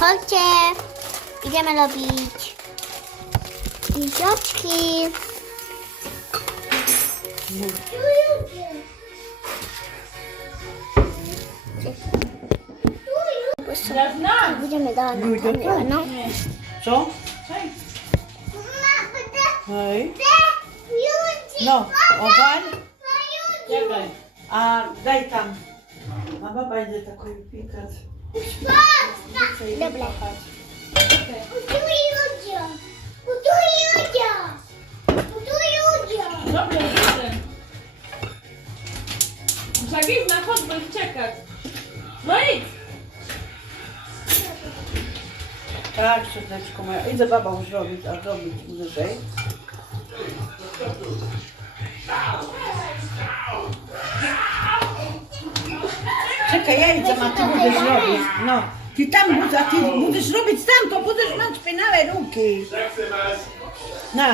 chodźcie, idziemy robić lizioczki. Ja znam. Będziemy dalej. No. Co? Hej. No, obaj. Czekaj. A daj tam. Mama będzie taką pikać. Dobra. Dobra, jestem. Zagiwna, chodź, bo ich czekać. No idź. Tak, siódeczko moja. Idę babą zrobić, a zrobić wyżej. Czekaj, ja idę, a ty będziesz robić. No. Ty tam budesz, a ty będziesz robić tam, to będziesz mać pinałe ruki. No.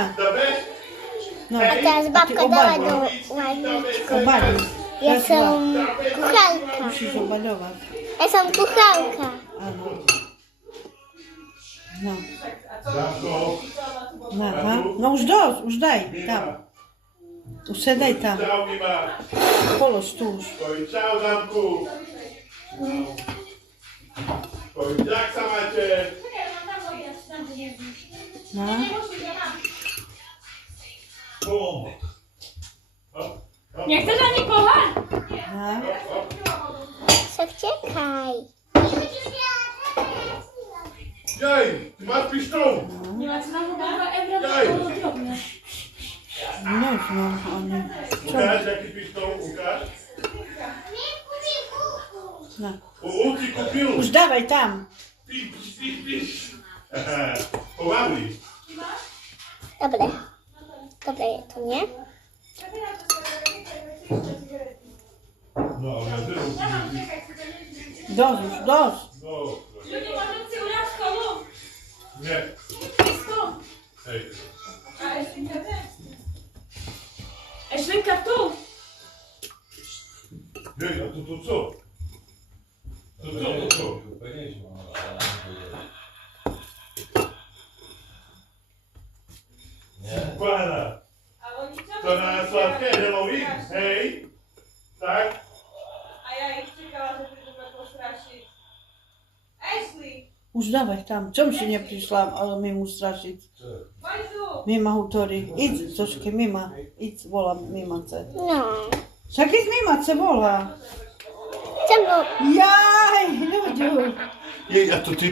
No. A teraz ty babka dała obalisz. do ładniczku. Obalisz. Ja Raz, są dwa. kucharka. Musisz obalować. Ja są kucharka. Ano. No. No, aha. No już daj, tam. Usiadaj tam. Ciao Mima. Położ tu już. Powiedz ciao Zamku. Powiedz jak sa macie. No. Bum. Nie chcesz ani kochać? No. Czekaj. Jej, ty masz piszczą. Nie ma co na chyba Ewra Daj. to drobne. No, no, oni. Łukasz, jaki piszczą? Łukasz? No. U ci kupił. Już dawaj tam. Pisz. Pomagli. Dobre. Dobre, to nie? No, ja zero. Dość już, dość. No. Ludzie mają cyulaszko, lub. Nie. Stąd. Hej. A szynka tu. Hej, a to co? To co? Pana. A oni co? To na sławkę Halloween? Hej. Tak? A ja ich czekała, żeby go postraszyć. Ashley, Już dawaj tam. Czemu się nie przyszłam, ale mnie mu straszyć? chodź tu. Mima hutori. Idź, troszkę mima. Idź, wola mimace. No. Však idź mimace, wola. Czemu? Jaj, ludziu. Jej, a to ty